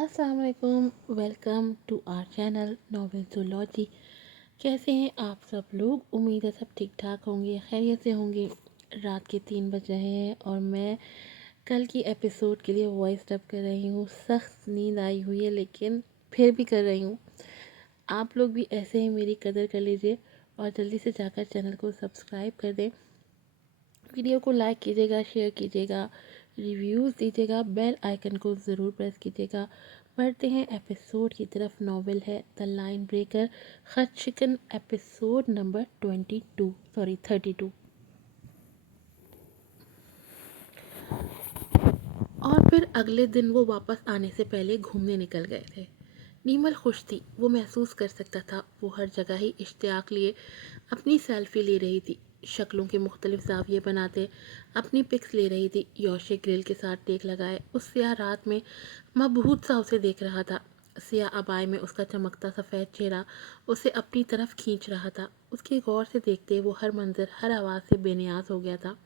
अस्सलाम वालेकुम। Welcome to our channel Novelsology. कैसे हैं आप सब लोग? उम्मीद है सब ठीक ठाक होंगे, खैरियत से होंगे। रात के 3 बज रहे हैं और मैं कल की एपिसोड के लिए वॉइस डब कर रही हूँ। सख्त नींद आई हुई है लेकिन फिर भी कर रही हूँ। आप लोग भी ऐसे ही मेरी कदर कर लीजिए और जल्दी से जाकर चैनल को सब्सक्राइब कर दें। वीडियो को लाइक कीजिएगा, शेयर कीजिएगा, रिव्यूज़ दीजिएगा, बेल आइकन को ज़रूर प्रेस कीजिएगा। बढ़ते हैं एपिसोड की तरफ। नॉवेल है द लाइन ब्रेकर, खत शिकन, एपिसोड नंबर 32। और फिर अगले दिन वो वापस आने से पहले घूमने निकल गए थे। नीमल खुश थी, वो महसूस कर सकता था। वो हर जगह ही इश्तियाक लिए अपनी सेल्फी ले रही थी, शक्लों के मुख्तलिफ जाविये बनाते अपनी पिक्स ले रही थी। योशे ग्रिल के साथ टेक लगाए उस सियाह रात में मबहूत सा उसे देख रहा था। सियाह अबाए में उसका चमकता सफ़ेद चेहरा उसे अपनी तरफ खींच रहा था। उसके गौर से देखते वो हर मंजर, हर आवाज़ से बेनियाज हो गया था।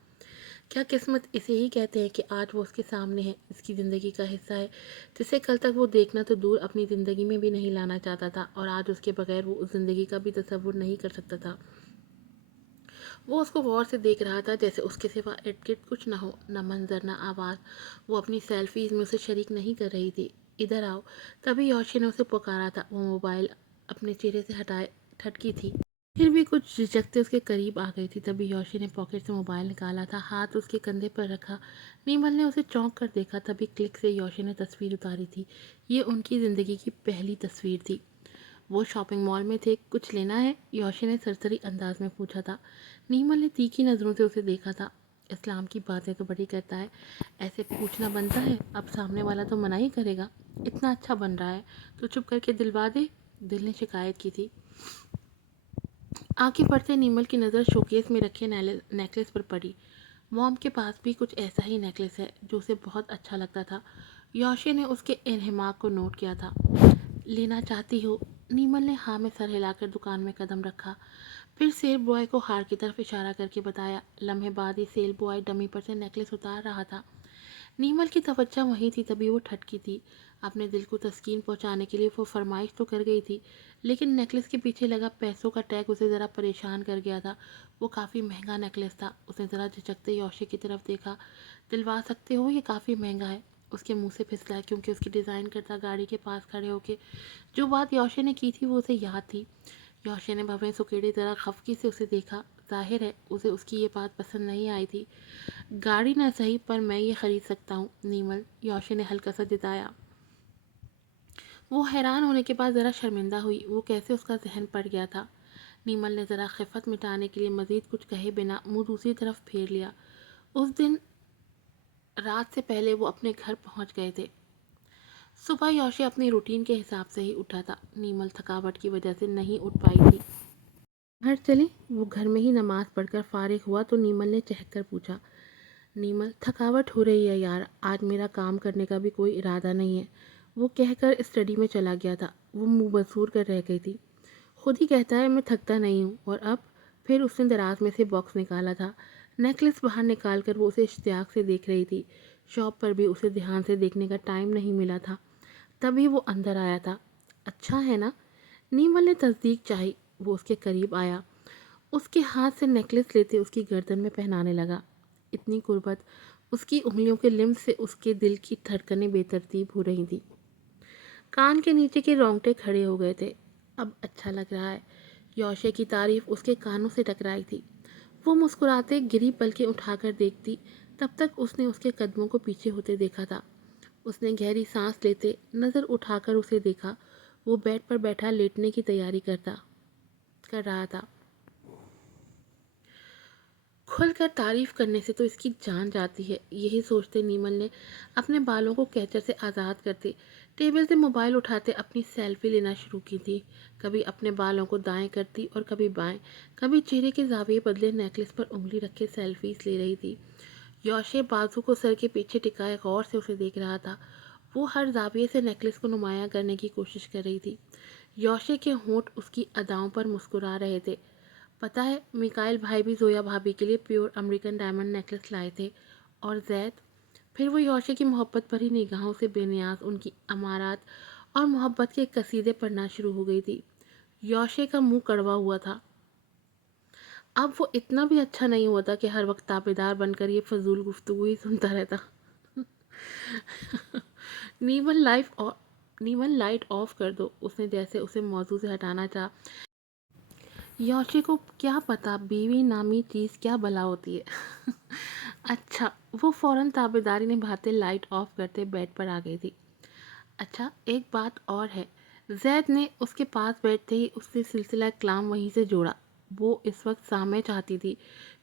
क्या किस्मत इसे ही कहते हैं कि आज वो उसके सामने है, इसकी ज़िंदगी का हिस्सा है, जिसे कल तक वो देखना तो दूर अपनी ज़िंदगी में भी नहीं लाना चाहता था, और आज उसके बगैर वो उस ज़िंदगी का भी तसव्वुर नहीं कर सकता था। वो उसको गौर से देख रहा था, जैसे उसके सिवा इर्द गिर्द कुछ ना हो, न मंजर न आवाज़। वो अपनी सेल्फीज़ में उसे शरीक नहीं कर रही थी। इधर आओ। तभी योशी ने उसे पुकारा था। वो मोबाइल अपने चेहरे से हटाए ठटकी थी, फिर भी कुछ झिझकते उसके करीब आ गई थी। तभी योशी ने पॉकेट से मोबाइल निकाला था, हाथ उसके कंधे पर रखा। नीमल ने उसे चौंक कर देखा। तभी क्लिक से योशी ने तस्वीर उतारी थी। ये उनकी ज़िंदगी की पहली तस्वीर थी। वो शॉपिंग मॉल में थे। कुछ लेना है? योशी ने सरसरी अंदाज में पूछा था। नीमल ने तीखी नज़रों से उसे देखा था। इस्लाम की बातें तो बड़ी करता है, ऐसे पूछना बनता है? अब सामने वाला तो मना ही करेगा। इतना अच्छा बन रहा है तो चुप करके दिलवा दे, दिल ने शिकायत की थी। आंखें पड़ते नीमल की नज़र शोकेस में रखे नेकलेस पर पड़ी। मॉम के पास भी कुछ ऐसा ही नेकलेस है जो उसे बहुत अच्छा लगता था। योशी ने उसके इन्हिमाक को नोट किया था। लेना चाहती हो? नीमल ने हाँ में सर हिलाकर दुकान में कदम रखा। फिर सेल बॉय को हार की तरफ इशारा करके बताया। लम्हे बाद ही सेल बॉय डमी पर से नेकलेस उतार रहा था। नीमल की तवज्जो वहीं थी, तभी वो ठटकी थी। अपने दिल को तस्कीन पहुंचाने के लिए वो फरमाइश तो कर गई थी, लेकिन नेकलेस के पीछे लगा पैसों का टैग उसे ज़रा परेशान कर गया था। वो काफ़ी महंगा नेकलेस था। उसने ज़रा झिझकते योशी की तरफ देखा। दिलवा सकते हो, ये काफ़ी महंगा है। उसके मुंह से फिसला, क्योंकि उसकी डिज़ाइन करता गाड़ी के पास खड़े होके जो बात योशी ने की थी वो उसे याद थी। योशी ने भवें सुकेड़ी तरह खफकी से उसे देखा। जाहिर है उसे उसकी ये बात पसंद नहीं आई थी। गाड़ी ना सही, पर मैं ये ख़रीद सकता हूँ नीमल, योशी ने हल्का सा जताया। वो हैरान होने के बाद ज़रा शर्मिंदा हुई। वो कैसे उसका जहन पड़ गया था। नीमल ने ज़रा खिफत मिटाने के लिए मज़ीद कुछ कहे बिना मुंह दूसरी तरफ फेर लिया। उस दिन रात से पहले वो अपने घर पहुंच गए थे। सुबह योशी अपनी रूटीन के हिसाब से ही उठा था। नीमल थकावट की वजह से नहीं उठ पाई थी। घर चले? वो घर में ही नमाज पढ़कर फारिग हुआ तो नीमल ने चहक कर पूछा। नीमल, थकावट हो रही है यार, आज मेरा काम करने का भी कोई इरादा नहीं है। वो कहकर स्टडी में चला गया था। वो मुंह बसूर कर रह गई थी। खुद ही कहता है मैं थकता नहीं हूँ, और अब? फिर उसने दराज में से बॉक्स निकाला था। नेकलेस बाहर निकाल कर वो उसे इश्तियाक से देख रही थी। शॉप पर भी उसे ध्यान से देखने का टाइम नहीं मिला था। तभी वो अंदर आया था। अच्छा है ना? नीमल ने तस्दीक चाही। वो उसके करीब आया, उसके हाथ से नेकलेस लेते उसकी गर्दन में पहनाने लगा। इतनी कुर्बत, उसकी उंगलियों के लिम्फ से उसके दिल की धड़कनें बेतरतीब हो रही थी। कान के नीचे के रोंगटे खड़े हो गए थे। अब अच्छा लग रहा है। योशे की तारीफ उसके कानों से टकराई थी। वो मुस्कुराते गिरी पलकें उठाकर देखती, तब तक उसने उसके कदमों को पीछे होते देखा था। उसने गहरी सांस लेते नज़र उठाकर उसे देखा। वो बेड पर बैठा लेटने की तैयारी कर रहा था। खुलकर तारीफ करने से तो इसकी जान जाती है, यही सोचते नीमल ने अपने बालों को कैचर से आज़ाद करते टेबल से मोबाइल उठाते अपनी सेल्फी लेना शुरू की थी। कभी अपने बालों को दाएं करती और कभी बाएं, कभी चेहरे के जाविये बदले नेकलेस पर उंगली रखे सेल्फीज ले रही थी। योशे बाजू को सर के पीछे टिकाए गौर से उसे देख रहा था। वो हर जाविये से नेकलेस को नुमाया करने की कोशिश कर रही थी। योशे के होंठ उसकी अदाओं पर मुस्कुरा रहे थे। पता है, मिकाइल भाई भी जोया भाभी के लिए प्योर अमेरिकन डायमंड नेकलेस लाए थे। और जैद, پھر وہ یوشے کی محبت بھری نگاہوں سے بے نیاز ان کی امارات اور محبت کے قصیدے پڑھنا شروع ہو گئی تھی۔ یوشے کا منہ کڑوا ہوا تھا۔ اب وہ اتنا بھی اچھا نہیں ہوا تھا کہ ہر وقت تابیدار بن کر یہ فضول گفتگو ہی سنتا رہتا۔ نیمل نیمل لائٹ آف کر دو، اس نے جیسے اسے موضوع سے ہٹانا چاہا۔ یوشے کو کیا پتا بیوی نامی چیز کیا بلا ہوتی ہے۔ اچھا، وہ فوراً تابیداری نبھاتے لائٹ آف کرتے بیڈ پر آ گئی تھی۔ اچھا، ایک بات اور ہے، زید نے اس کے پاس بیٹھتے ہی اس نے سلسلہ کلام وہیں سے جوڑا۔ وہ اس وقت سامنے چاہتی تھی۔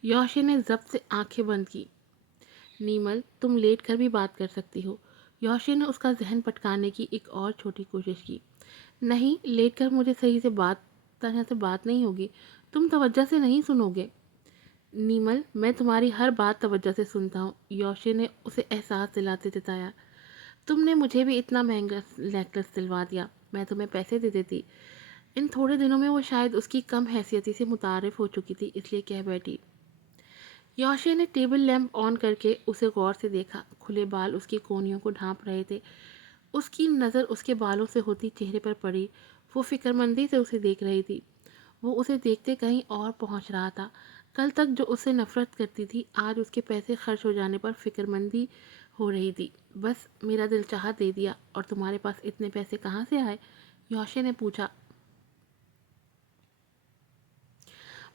یوشے نے ضبط سے آنکھیں بند کی۔ نیمل، تم لیٹ کر بھی بات کر سکتی ہو۔ یوشے نے اس کا ذہن پٹکانے کی ایک اور چھوٹی کوشش کی۔ نہیں، لیٹ کر مجھے صحیح سے طرح سے بات نہیں ہوگی، تم توجہ سے نہیں سنو گے۔ نیمل، میں تمہاری ہر بات توجہ سے سنتا ہوں، یوشے نے اسے احساس دلاتے جتایا۔ تم نے مجھے بھی اتنا مہنگا نیکلس دلوا دیا، میں تمہیں پیسے دے دیتی۔ ان تھوڑے دنوں میں وہ شاید اس کی کم حیثیتی سے متعارف ہو چکی تھی، اس لیے کہہ بیٹھی۔ یوشے نے ٹیبل لیمپ آن کر کے اسے غور سے دیکھا۔ کھلے بال اس کی کونیوں کو ڈھانپ رہے تھے۔ اس کی نظر اس کے بالوں سے ہوتی چہرے پر پڑی۔ وہ فکر مندی سے اسے دیکھ رہی تھی۔ وہ اسے دیکھتے کہیں اور پہنچ رہا تھا۔ کل تک جو اسے نفرت کرتی تھی، آج اس کے پیسے خرچ ہو جانے پر فکر مندی ہو رہی تھی۔ بس میرا دل چاہا دے دیا، اور تمہارے پاس اتنے پیسے کہاں سے آئے؟ یوشے نے پوچھا۔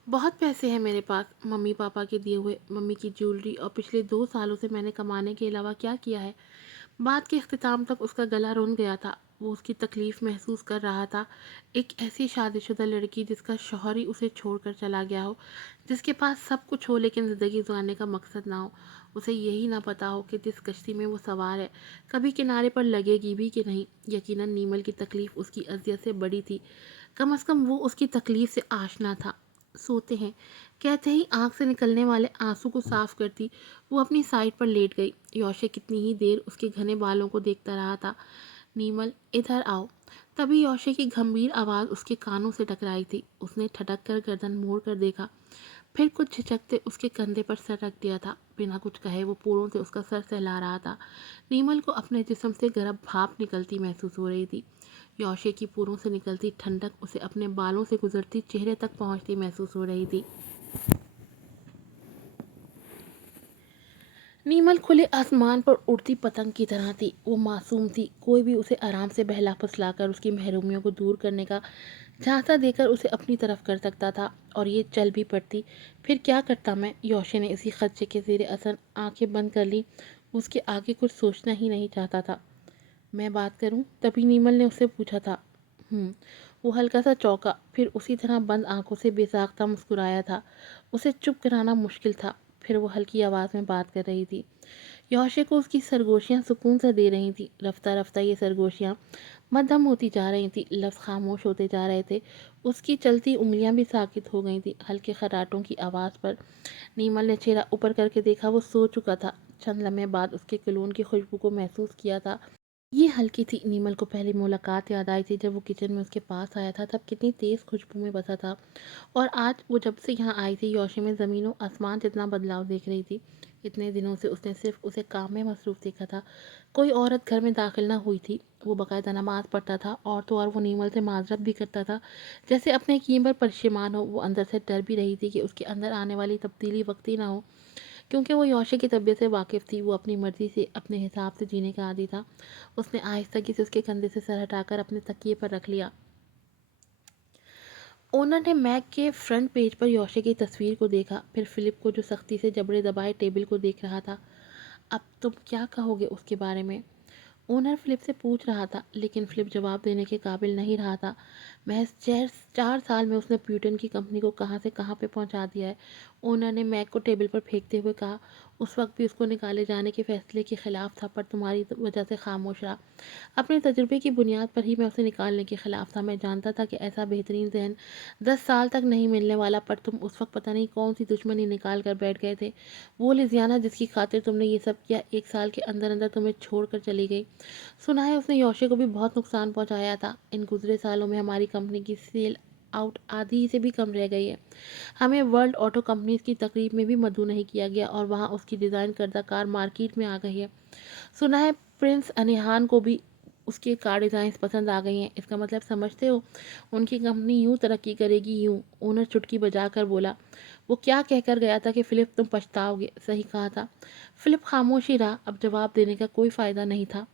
بہت پیسے ہیں میرے پاس، ممی پاپا کے دیے ہوئے، ممی کی جیولری، اور پچھلے 2 سالوں سے میں نے کمانے کے علاوہ کیا کیا ہے؟ بات کے اختتام تک اس کا گلا رون گیا تھا۔ وہ اس کی تکلیف محسوس کر رہا تھا۔ ایک ایسی شادی شدہ لڑکی جس کا شوہر ہی اسے چھوڑ کر چلا گیا ہو، جس کے پاس سب کچھ ہو لیکن زندگی گزارنے کا مقصد نہ ہو، اسے یہی نہ پتا ہو کہ جس کشتی میں وہ سوار ہے کبھی کنارے پر لگے گی بھی کہ نہیں۔ یقیناً نیمل کی تکلیف اس کی اذیت سے بڑی تھی، کم از کم وہ اس کی تکلیف سے آشنا تھا۔ سوتے ہیں، کہتے ہی آنکھ سے نکلنے والے آنسو کو صاف کرتی وہ اپنی سائٹ پر لیٹ گئی۔ یوشے کتنی ہی دیر اس کے گھنے بالوں کو دیکھتا رہا تھا۔ نیمل، ادھر آؤ۔ تبھی یوشے کی گھمبیر آواز اس کے کانوں سے ٹکرائی تھی۔ اس نے ٹھٹک کر گردن موڑ کر دیکھا، پھر کچھ جھجکتے اس کے کندھے پر سر رکھ دیا تھا۔ بنا کچھ کہے وہ پوروں سے اس کا سر سہلا رہا تھا۔ نیمل کو اپنے جسم سے گرم بھاپ نکلتی محسوس ہو رہی تھی۔ یوشے کی پوروں سے نکلتی ٹھنڈک اسے اپنے بالوں سے گزرتی چہرے تک پہنچتی محسوس ہو رہی تھی۔ نیمل کھلے آسمان پر اڑتی پتنگ کی طرح تھی۔ وہ معصوم تھی، کوئی بھی اسے آرام سے بہلا پھسلا کر اس کی محرومیوں کو دور کرنے کا جھانسا دے کر اسے اپنی طرف کر سکتا تھا، اور یہ چل بھی پڑتی۔ پھر کیا کرتا میں؟ یوشے نے اسی خدشے کے زیر اثر آنکھیں بند کر لی۔ اس کے آگے کچھ سوچنا ہی نہیں چاہتا تھا۔ میں بات کروں؟ تبھی نیمل نے اس سے پوچھا تھا۔ وہ ہلکا سا چونکا، پھر اسی طرح بند آنکھوں سے بے ساختہ مسکرایا تھا۔ اسے چپ کرانا مشکل تھا۔ پھر وہ ہلکی آواز میں بات کر رہی تھی۔ یوشے کو اس کی سرگوشیاں سکون سے دے رہی تھیں۔ رفتہ رفتہ یہ سرگوشیاں مدھم ہوتی جا رہی تھیں، لفظ خاموش ہوتے جا رہے تھے، اس کی چلتی انگلیاں بھی ساکت ہو گئی تھیں۔ ہلکے خراٹوں کی آواز پر نیمل نے چہرہ اوپر کر کے دیکھا۔ وہ سو چکا تھا۔ چند لمحے بعد اس کے کلون کی خوشبو کو محسوس کیا تھا۔ یہ ہلکی تھی۔ نیمل کو پہلی ملاقات یاد آئی تھی جب وہ کچن میں اس کے پاس آیا تھا، تب کتنی تیز خوشبو میں بسا تھا، اور آج وہ جب سے یہاں آئی تھی یوشے میں زمین و آسمان جتنا بدلاؤ دیکھ رہی تھی۔ اتنے دنوں سے اس نے صرف اسے کام میں مصروف دیکھا تھا۔ کوئی عورت گھر میں داخل نہ ہوئی تھی۔ وہ باقاعدہ نماز پڑھتا تھا، اور تو اور وہ نیمل سے معذرت بھی کرتا تھا جیسے اپنے کیم پر پشیمان ہو۔ وہ اندر سے ڈر بھی رہی تھی کہ اس کے اندر آنے والی تبدیلی وقتی نہ ہو، کیونکہ وہ یوشے کی طبیعت سے واقف تھی۔ وہ اپنی مرضی سے اپنے حساب سے جینے کا عادی تھا۔ اس نے آہستگی سے اس کے کندھے سے سر ہٹا کر اپنے تکیے پر رکھ لیا۔ اونر نے میک کے فرنٹ پیج پر یوشے کی تصویر کو دیکھا، پھر فلپ کو جو سختی سے جبڑے دبائے ٹیبل کو دیکھ رہا تھا۔ اب تم کیا کہو گے اس کے بارے میں؟ اونر فلپ سے پوچھ رہا تھا، لیکن فلپ جواب دینے کے قابل نہیں رہا تھا۔ محض 4 سال میں اس نے پیوٹن کی کمپنی کو کہاں سے کہاں پہ پہنچا دیا ہے۔ اونر نے میک کو ٹیبل پر پھینکتے ہوئے کہا۔ اس وقت بھی اس کو نکالے جانے کے فیصلے کے خلاف تھا، پر تمہاری وجہ سے خاموش رہا۔ اپنے تجربے کی بنیاد پر ہی میں اسے نکالنے کے خلاف تھا۔ میں جانتا تھا کہ ایسا بہترین ذہن 10 سال تک نہیں ملنے والا، پر تم اس وقت پتہ نہیں کون سی دشمنی نکال کر بیٹھ گئے تھے۔ وہ لیزیانا جس کی خاطر تم نے یہ سب کیا، 1 سال کے اندر اندر تمہیں چھوڑ کر چلی گئی۔ سنا ہے اس نے یوشے کو بھی بہت نقصان پہنچایا تھا۔ ان گزرے سالوں میں ہماری کمپنی کی سیل आउट आधी से भी कम रह गई है। हमें वर्ल्ड ऑटो कंपनीज की तकरीब में भी मदऊ नहीं किया गया और वहाँ उसकी डिज़ाइन करदा कार मार्केट में आ गई है। सुना है प्रिंस अनहान को भी उसके कार डिज़ाइंस पसंद आ गई हैं। इसका मतलब समझते हो, उनकी कंपनी यूं तरक्की करेगी यूं। ओनर चुटकी बजाकर बोला। वो क्या कहकर गया था कि फिलिप तुम पछताओगे। सही कहा था। फिलिप खामोश ही रहा। अब जवाब देने का कोई फ़ायदा नहीं था।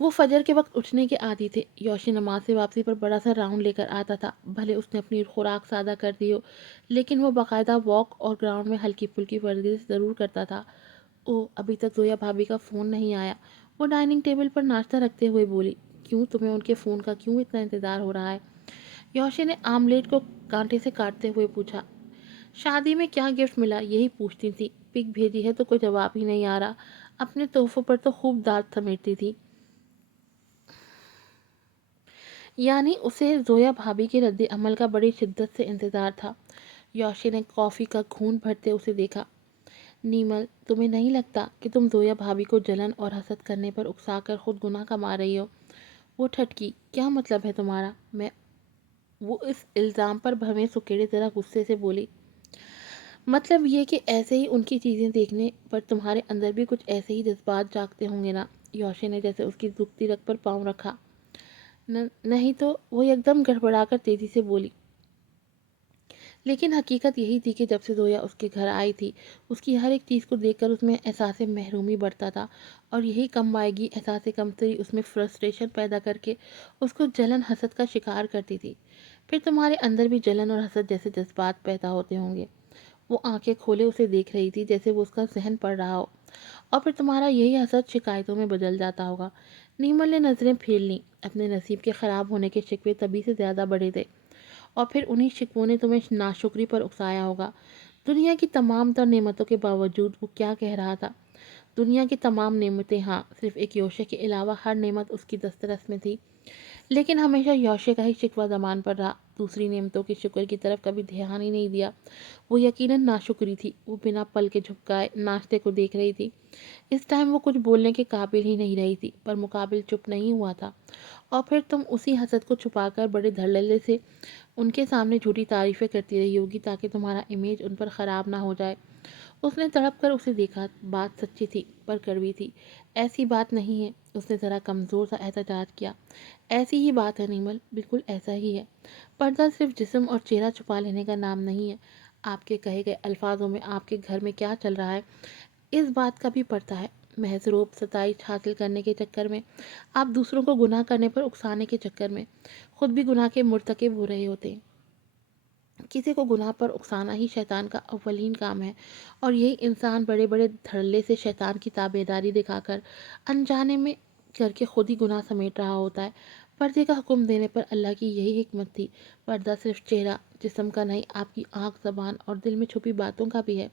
वो फजर के वक्त उठने के आदी थे। योशी नमाज से वापसी पर बड़ा सा राउंड लेकर आता था। भले उसने अपनी खुराक सादा कर दी हो, लेकिन वो बाकायदा वॉक और ग्राउंड में हल्की फुल्की वर्जिश ज़रूर करता था। ओह, अभी तक जोया भाभी का फ़ोन नहीं आया। वो डाइनिंग टेबल पर नाश्ता रखते हुए बोली। क्यों, तुम्हें उनके फ़ोन का क्यों इतना इंतज़ार हो रहा है? योशी ने आमलेट को कांटे से काटते हुए पूछा। शादी में क्या गिफ्ट मिला यही पूछती थी। पिक भेजी है तो कोई जवाब ही नहीं आ रहा। अपने तोहफों पर तो खूब दाद समेटती थी। यानी उसे जोया भाभी के रद्द अमल का बड़ी शिद्दत से इंतज़ार था। योशी ने कॉफ़ी का घूंट भरते उसे देखा। नीमल, तुम्हें नहीं लगता कि तुम जोया भाभी को जलन और हसद करने पर उकसाकर खुद गुनाह कमा रही हो? वो ठटकी। क्या मतलब है तुम्हारा? मैं वो इस इल्ज़ाम पर भवें सुकेड़े तरह गुस्से से बोली। मतलब ये कि ऐसे ही उनकी चीज़ें देखने पर तुम्हारे अंदर भी कुछ ऐसे ही जज्बात जागते होंगे ना। योशी ने जैसे उसकी दुखती रग पर पाँव रखा। नहीं तो, वो एकदम गड़बड़ाकर तेजी से बोली। लेकिन हकीकत यही थी कि जब से जोया उसके घर आई थी, उसकी हर एक चीज़ को देखकर उसमें एहसास महरूमी बढ़ता था और यही कम आएगी एहसास कमतरी उसमें फ्रस्ट्रेशन पैदा करके उसको जलन हसद का शिकार करती थी। फिर तुम्हारे अंदर भी जलन और हसद जैसे जज्बात पैदा होते होंगे। वो आंखें खोले उसे देख रही थी जैसे वो उसका जहन पढ़ रहा हो। और फिर तुम्हारा यही हसद शिकायतों में बदल जाता होगा। नीमल ने नज़रें फेर लीं। अपने नसीब के ख़राब होने के शिकवे तभी से ज़्यादा बढ़े थे और फिर उन्हीं शिकवों ने तुम्हें नाशुक्री पर उकसाया होगा। दुनिया की तमाम तर नेमतों के बावजूद वो क्या कह रहा था? दुनिया की तमाम नेमतें, हाँ, सिर्फ एक योशे के अलावा हर नेमत उसकी दस्तरस में थी। लेकिन हमेशा योशे का ही शिकवा ज़बान पर रहा। दूसरी नेमतों के शुक्र की तरफ कभी ध्यान ही नहीं दिया। वो यकीनन नाशुक्री थी। वो बिना पल के झुकाए नाश्ते को देख रही थी। इस टाइम वो कुछ बोलने के काबिल ही नहीं रही थी, पर मुकाबिल चुप नहीं हुआ था। और फिर तुम उसी हसद को छुपाकर बड़े धड़ल्ले से उनके सामने झूठी तारीफ़ें करती रही होगी ताकि तुम्हारा इमेज उन पर ख़राब ना हो जाए। उसने तड़प कर उसे देखा। बात सच्ची थी पर कड़वी थी। ऐसी बात नहीं है। उसने ज़रा कमज़ोर सा एहतजाज किया। ऐसी ही बात है नीमल, बिल्कुल ऐसा ही है। पर्दा सिर्फ जिस्म और चेहरा छुपा लेने का नाम नहीं है। आपके कहे गए अल्फाजों में आपके घर में क्या चल रहा है, इस बात का भी पड़ता है। महज रोब सताइश हासिल करने के चक्कर में, आप दूसरों को गुनाह करने पर उकसाने के चक्कर में खुद भी गुनाह के मुर्तकिब हो रहे होते हैं। किसी को गुनाह पर उकसाना ही शैतान का अव्वलीन काम है और यही इंसान बड़े बड़े धड़ल्ले से शैतान की ताबेदारी दिखाकर अनजाने में करके खुद ही गुनाह समेट रहा होता है। पर्दे का हुक्म देने पर अल्लाह की यही हिकमत थी। पर्दा सिर्फ चेहरा जिस्म का नहीं, आपकी आँख, ज़बान और दिल में छुपी बातों का भी है।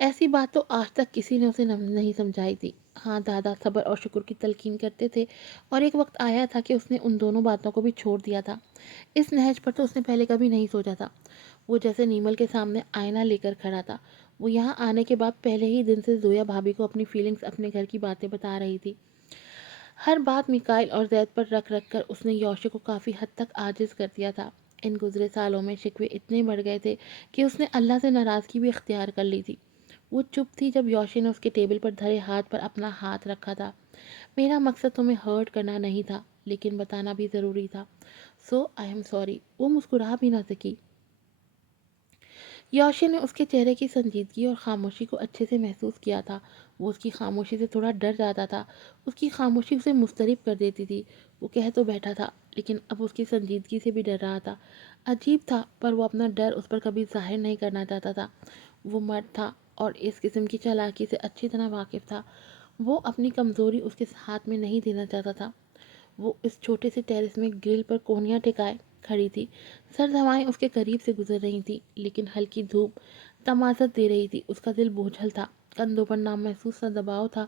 ऐसी बात तो आज तक किसी ने उसे नहीं समझाई थी। हाँ, दादा सब्र और शुक्र की तलकीन करते थे और एक वक्त आया था कि उसने उन दोनों बातों को भी छोड़ दिया था। इस नहज पर तो उसने पहले कभी नहीं सोचा था। वो जैसे नीमल के सामने आईना लेकर खड़ा था। वो यहाँ आने के बाद पहले ही दिन से जोया भाभी को अपनी फीलिंग्स, अपने घर की बातें बता रही थी। हर बात मिकाइल और जैद पर रख रख कर उसने यौशे को काफ़ी हद तक आजिज कर दिया था। इन गुजरे सालों में शिकवे इतने बढ़ गए थे कि उसने अल्लाह से नाराज़गी भी इख्तियार कर ली थी। वो चुप थी जब यौशे ने उसके टेबल पर धरे हाथ पर अपना हाथ रखा था। मेरा मकसद तुम्हें हर्ट करना नहीं था, लेकिन बताना भी ज़रूरी था। सो आई एम सॉरी। वो मुस्कुरा भी ना सकी। यौशे ने उसके चेहरे की संजीदगी और खामोशी को अच्छे से महसूस किया था। वो उसकी खामोशी से थोड़ा डर जाता था। उसकी खामोशी उसे मुस्तरब कर देती थी। वो कह तो बैठा था, लेकिन अब उसकी संजीदगी से भी डर रहा था। अजीब था, पर वो अपना डर उस पर कभी जाहिर नहीं करना चाहता था। वो मर्द था और इस किस्म की चालाकी से अच्छी तरह वाकिफ़ था। वो अपनी कमज़ोरी उसके हाथ में नहीं देना चाहता था। वो इस छोटे से टेरेस में ग्रिल पर कोहनियाँ टिकाए खड़ी थी। सर्द हवाएं उसके करीब से गुजर रही थी, लेकिन हल्की धूप तमाज़त दे रही थी। उसका दिल बोझल था। कंधों पर नामहसूस सा दबाव था।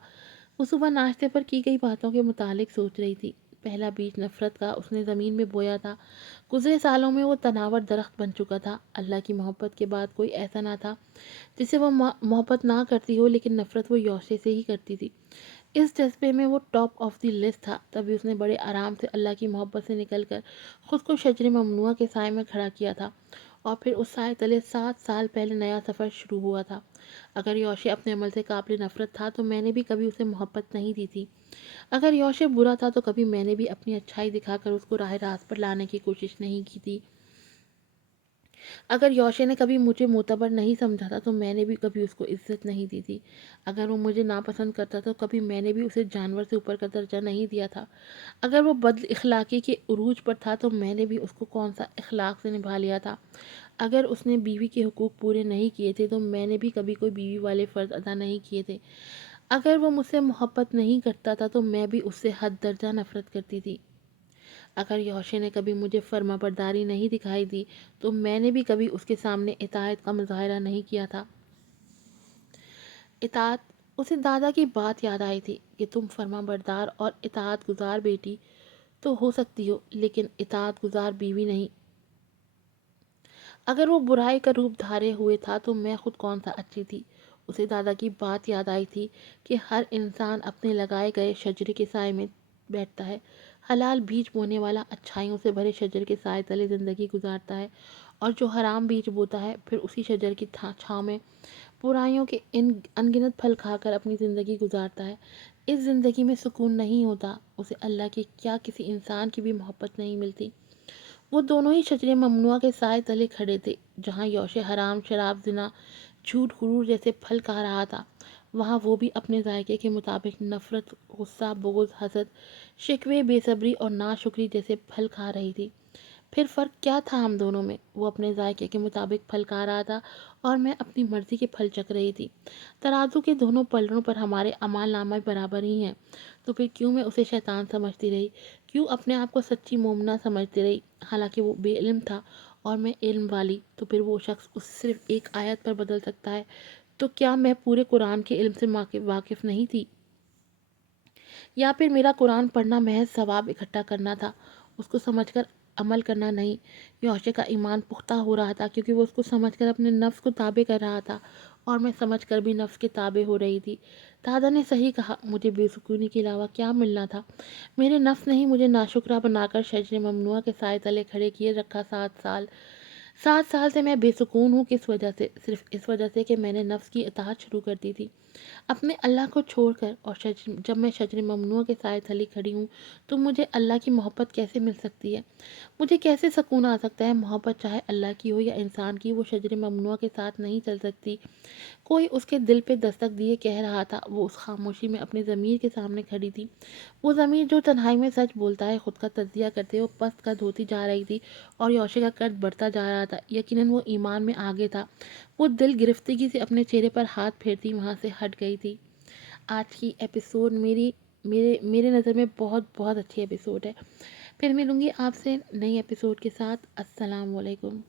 वो सुबह नाश्ते पर की गई बातों के मुतालिक सोच रही थी। पहला बीज नफ़रत का उसने ज़मीन में बोया था। गुज़रे सालों में वो तनावर दरख्त बन चुका था। अल्लाह की मोहब्बत के बाद कोई ऐसा ना था जिसे वो मोहब्बत ना करती हो, लेकिन नफ़रत वो यौशे से ही करती थी। اس جذبے میں وہ ٹاپ آف دی لسٹ تھا۔ تبھی اس نے بڑے آرام سے اللہ کی محبت سے نکل کر خود کو شجر ممنوعہ کے سائے میں کھڑا کیا تھا، اور پھر اس سائے تلے 7 سال پہلے نیا سفر شروع ہوا تھا۔ اگر یوشے اپنے عمل سے قابل نفرت تھا تو میں نے بھی کبھی اسے محبت نہیں دی تھی۔ اگر یوشے برا تھا تو کبھی میں نے بھی اپنی اچھائی دکھا کر اس کو راہ راست پر لانے کی کوشش نہیں کی تھی۔ اگر یوشے نے کبھی مجھے معتبر نہیں سمجھا تھا تو میں نے بھی کبھی اس کو عزت نہیں دی تھی۔ اگر وہ مجھے ناپسند کرتا تو کبھی میں نے بھی اسے جانور سے اوپر کا درجہ نہیں دیا تھا۔ اگر وہ بد اخلاقی کے عروج پر تھا تو میں نے بھی اس کو کون سا اخلاق سے نبھا لیا تھا۔ اگر اس نے بیوی کے حقوق پورے نہیں کیے تھے تو میں نے بھی کبھی کوئی بیوی والے فرض ادا نہیں کیے تھے۔ اگر وہ مجھ سے محبت نہیں کرتا تھا تو میں بھی اس سے حد درجہ نفرت کرتی تھی۔ اگر یوشے نے کبھی مجھے فرما برداری نہیں دکھائی دی تو میں نے بھی کبھی اس کے سامنے اطاعت کا مظاہرہ نہیں کیا تھا۔ اطاعت، اسے دادا کی بات یاد آئی تھی کہ تم فرما بردار اور اطاعت گزار بیٹی تو ہو سکتی ہو لیکن اطاعت گزار بیوی نہیں۔ اگر وہ برائی کا روپ دھارے ہوئے تھا تو میں خود کون سا اچھی تھی۔ اسے دادا کی بات یاد آئی تھی کہ ہر انسان اپنے لگائے گئے شجرے کے سائے میں بیٹھتا ہے۔ حلال بیج بونے والا اچھائیوں سے بھرے شجر کے سائے تلے زندگی گزارتا ہے، اور جو حرام بیج بوتا ہے پھر اسی شجر کی چھاؤں میں برائیوں کے ان گنت پھل کھا کر اپنی زندگی گزارتا ہے۔ اس زندگی میں سکون نہیں ہوتا، اسے اللہ کی کیا کسی انسان کی بھی محبت نہیں ملتی۔ وہ دونوں ہی شجر ممنوعہ کے سائے تلے کھڑے تھے، جہاں یوشے حرام، شراب، زنا، جھوٹ، غرور جیسے پھل کھا رہا تھا، وہاں وہ بھی اپنے ذائقے کے مطابق نفرت، غصہ، بغض، حسد، شکوے، بے صبری اور ناشکری جیسے پھل کھا رہی تھی۔ پھر فرق کیا تھا ہم دونوں میں؟ وہ اپنے ذائقے کے مطابق پھل کھا رہا تھا اور میں اپنی مرضی کے پھل چکھ رہی تھی۔ ترازو کے دونوں پلڑوں پر ہمارے اعمال نامہ برابر ہی ہیں، تو پھر کیوں میں اسے شیطان سمجھتی رہی؟ کیوں اپنے آپ کو سچی مومنہ سمجھتی رہی؟ حالانکہ وہ بے علم تھا اور میں علم والی۔ تو پھر وہ شخص اس صرف ایک آیت پر بدل سکتا ہے، تو کیا میں پورے قرآن کے علم سے واقف نہیں تھی؟ یا پھر میرا قرآن پڑھنا محض ثواب اکٹھا کرنا تھا، اس کو سمجھ کر عمل کرنا نہیں؟ یوشے کا ایمان پختہ ہو رہا تھا کیونکہ وہ اس کو سمجھ کر اپنے نفس کو تابع کر رہا تھا، اور میں سمجھ کر بھی نفس کے تابع ہو رہی تھی۔ دادا نے صحیح کہا، مجھے بے سکونی کے علاوہ کیا ملنا تھا؟ میرے نفس نے ہی مجھے ناشکرہ بنا کر شجر ممنوعہ کے سائے تلے کھڑے کیے رکھا۔ 7 سال، 7 سال سے میں بے سکون ہوں۔ کس وجہ سے؟ صرف اس وجہ سے کہ میں نے نفس کی اطاعت شروع کر دی تھی اپنے اللہ کو چھوڑ کر، اور جب میں شجر ممنوع کے سائے تلے کھڑی ہوں تو مجھے اللہ کی محبت کیسے مل سکتی ہے؟ مجھے کیسے سکون آ سکتا ہے؟ محبت چاہے اللہ کی ہو یا انسان کی، وہ شجر ممنوع کے ساتھ نہیں چل سکتی۔ کوئی اس کے دل پہ دستک دیے کہہ رہا تھا۔ وہ اس خاموشی میں اپنے ضمیر کے سامنے کھڑی تھی، وہ ضمیر جو تنہائی میں سچ بولتا ہے۔ خود کا تجزیہ کرتے وہ پست قد ہوتی جا رہی تھی اور یوشے کا قد بڑھتا جا رہا تھا۔ یقیناً وہ ایمان میں آگے تھا۔ وہ دل گرفتگی سے اپنے چہرے پر ہاتھ پھیرتی وہاں سے ہٹ گئی تھی۔ آج کی ایپیسوڈ میرے نظر میں بہت بہت اچھی ایپیسوڈ ہے۔ پھر ملوں گی آپ سے نئی ایپیسوڈ کے ساتھ۔ السلام علیکم۔